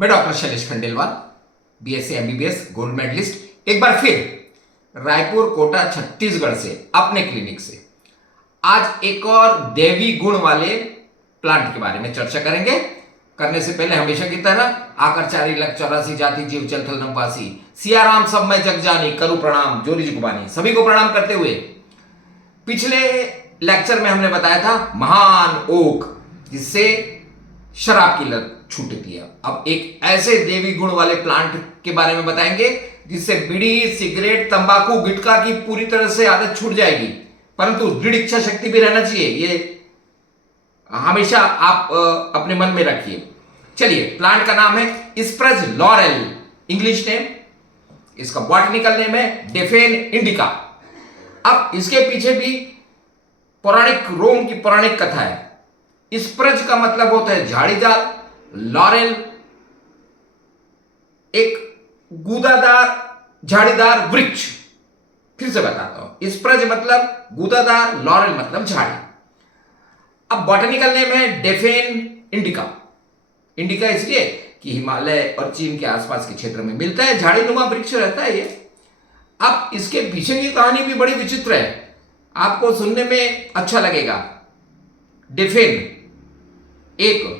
मैं doctor Shailesh Khandelwal, BSc MBBS gold medalist, एक बार फिर रायपुर कोटा छत्तीसगढ़ से अपने क्लिनिक से आज एक और देवी गुण वाले प्लांट के बारे में चर्चा करेंगे। करने से पहले हमेशा की तरह आकर 4,84,84 जाति जीव जल थल नमवासी सियाराम सब में जग जानी करूं प्रणाम जोरी जुगबानी, सभी को प्रणाम करते हुए पिछले लेक्चर में हमने बताया था महान ओक जिससे शराब की लत छूटती है। अब एक ऐसे देवी गुण वाले प्लांट के बारे में बताएंगे जिससे बीड़ी, सिगरेट, तंबाकू, गुटखा की पूरी तरह से आदत छूट जाएगी, परंतु दृढ़ इच्छा शक्ति भी रहना चाहिए। ये हमेशा आप अपने मन में रखिए। चलिए, प्लांट का नाम है इस्प्रज लॉरेल, इंग्लिश नेम, इसका बॉटनिकल नेम है डेफेन इंडिका। अब इसके पीछे भी पौराणिक रोम की पौराणिक कथा है। इस्प्रज का मतलब होता है झाड़ीदार, लॉरेल एक गूदादार झाड़ीदार वृक्ष। फिर से बताता हूं, इस्प्रज मतलब गूदादार, लॉरेल मतलब झाड़ी। अब बॉटनिकल नेम है डेफेन इंडिका। इंडिका इसलिए कि हिमालय और चीन के आसपास के क्षेत्र में मिलता है, झाड़ी नुमा वृक्ष रहता है ये। अब इसके पीछे की कहानी भी बड़ी विचित्र है, आपको सुनने में अच्छा लगेगा। डेफेन एक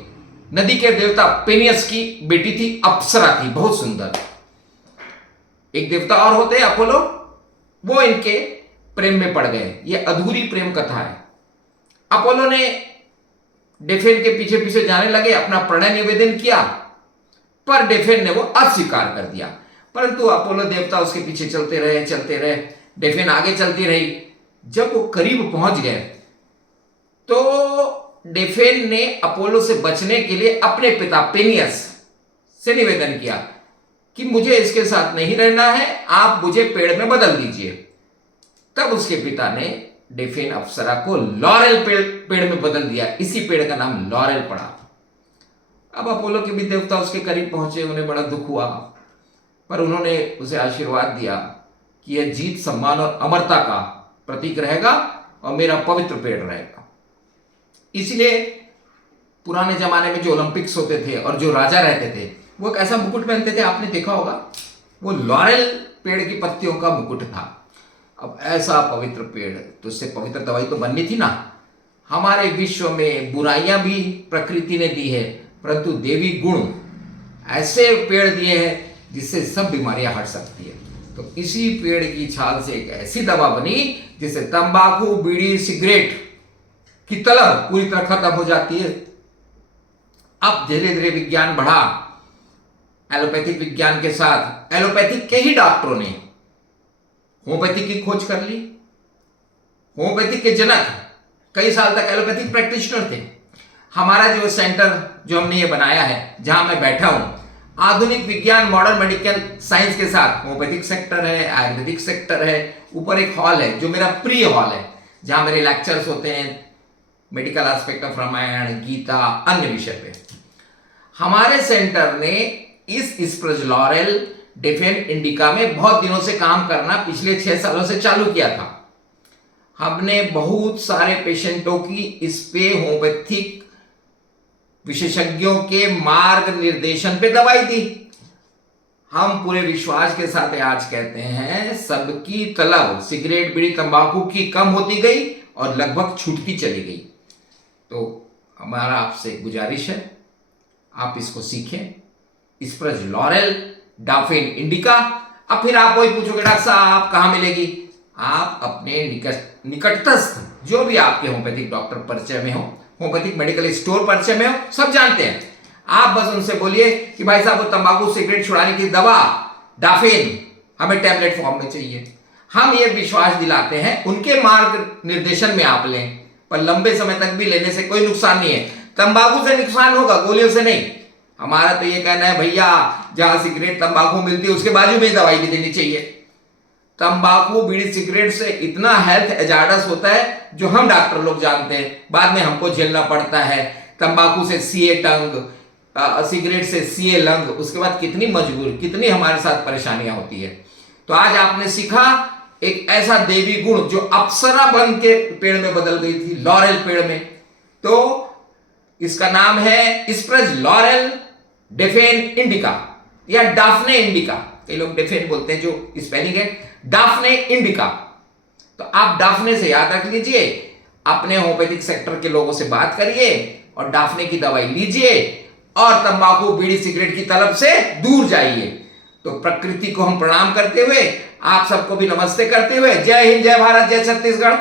नदी के देवता पेनियस की बेटी थी, अप्सरा थी, बहुत सुंदर। एक देवता और होते हैं अपोलो, वो इनके प्रेम में पड़ गए। ये अधूरी प्रेम कथा है। अपोलो ने डेफेन के पीछे पीछे जाने लगे, अपना प्रणय निवेदन किया, पर डेफेन ने वो अस्वीकार कर दिया। परंतु अपोलो देवता उसके पीछे चलते रहे, डेफेन आगे चलती रही। जब वो करीब पहुंच गए तो डेफेन ने अपोलो से बचने के लिए अपने पिता पेनियस से निवेदन किया कि मुझे इसके साथ नहीं रहना है, आप मुझे पेड़ में बदल दीजिए। तब उसके पिता ने डेफेन अप्सरा को लॉरेल पेड़ में बदल दिया। इसी पेड़ का नाम लॉरेल पड़ा। अब अपोलो के भी देवता उसके करीब पहुंचे, उन्हें बड़ा दुख हुआ, पर उन्होंने उसे आशीर्वाद दिया कि यह जीत, सम्मान और अमरता का प्रतीक रहेगा और मेरा पवित्र पेड़ रहेगा। इसलिए पुराने जमाने में जो ओलंपिक्स होते थे और जो राजा रहते थे वो एक ऐसा मुकुट पहनते थे, आपने देखा होगा, वो लॉरेल पेड़ की पत्तियों का मुकुट था। अब ऐसा पवित्र पेड़, तो उससे पवित्र दवाई तो बननी थी ना। हमारे विश्व में बुराइयां भी प्रकृति ने दी है, परंतु देवी गुण ऐसे पेड़ दिए हैं जिससे सब बीमारियां हट सकती है। तो इसी पेड़ की छाल से एक ऐसी दवा बनी जिससे तंबाकू, बीड़ी, सिगरेट की तलब पूरी तरह खत्म हो जाती है। अब धीरे धीरे विज्ञान बढ़ा, एलोपैथिक विज्ञान के साथ एलोपैथिक के ही डॉक्टरों ने होम्योपैथिक की खोज कर ली। होम्योपैथिक के जनक कई साल तक एलोपैथिक प्रैक्टिशनर थे। हमारा जो सेंटर जो हमने ये बनाया है, जहां मैं बैठा हूं, आधुनिक विज्ञान, मॉडर्न मेडिकल साइंस के साथ होम्योपैथिक सेक्टर है, आयुर्वेदिक सेक्टर है। ऊपर एक हॉल है जो मेरा प्रिय हॉल है, जहां मेरे लेक्चर्स होते हैं medical aspect of Ramayana, Gita, अन्य विषय पे। हमारे सेंटर ने इस इस्प्रज लॉरेल डेफेन इंडिका में बहुत दिनों से काम करना पिछले 6 सालों से चालू किया था। हमने बहुत सारे पेशेंटों की इस पे होम्योपैथिक विशेषज्ञों के मार्ग निर्देशन पे दवाई दी। हम पूरे विश्वास के साथ आज कहते हैं, सबकी तलब सिगरेट, बीड़ी, तंबाकू की कम होती गई और लगभग छूटती चली गई। तो हमारा आपसे गुजारिश है, आप इसको सीखें, इस्प्रज लॉरेल डेफेन इंडिका। अब फिर आप वही पूछोगे, डॉक्टर साहब कहां मिलेगी? आप अपने निकटस्थ जो भी आपके होम्योपैथिक डॉक्टर परिचय में हो, होम्योपैथिक मेडिकल स्टोर परिचय में हो, सब जानते हैं। आप बस उनसे बोलिए कि भाई साहब वो तंबाकू, सिगरेट छुड़ाने की दवा डेफेन हमें टैबलेट फॉर्म में चाहिए। हम ये विश्वास दिलाते हैं, उनके मार्ग निर्देशन में आप लें, पर लंबे समय तक भी लेने से कोई नुकसान नहीं है। तंबाकू से नुकसान होगा, गोलियों से नहीं। हमारा तो ये कहना है, भैया जहां सिगरेट, तंबाकू मिलती है उसके बाजू में ही दवाई भी देनी चाहिए। तंबाकू, बीड़ी, सिगरेट से इतना हेल्थ एजार्डस होता है जो हम डॉक्टर लोग जानते हैं, बाद में हमको झेलना पड़ता है। तंबाकू से सीए टंग, सिगरेट से सीए लंग, उसके बाद कितनी हमारे साथ परेशानियां होती है। तो आज आपने सीखा एक ऐसा देवी गुण जो अप्सरा बन के पेड़ में बदल गई थी, लॉरेल पेड़ में। तो इसका नाम है इस्प्रज लॉरेल डेफेन इंडिका या डाफने इंडिका, कई लोग डेफेन बोलते हैं, जो स्पेलिंग है डाफने इंडिका। तो आप डाफने से याद रख लीजिए, अपने होम्योपैथिक सेक्टर के लोगों से बात करिए और डाफने की दवाई लीजिए और तंबाकू बीड़ी सिगरेट की तलब से दूर जाइए। तो प्रकृति को हम प्रणाम करते हुए, आप सबको भी नमस्ते करते हुए, जय हिंद, जय भारत, जय छत्तीसगढ़।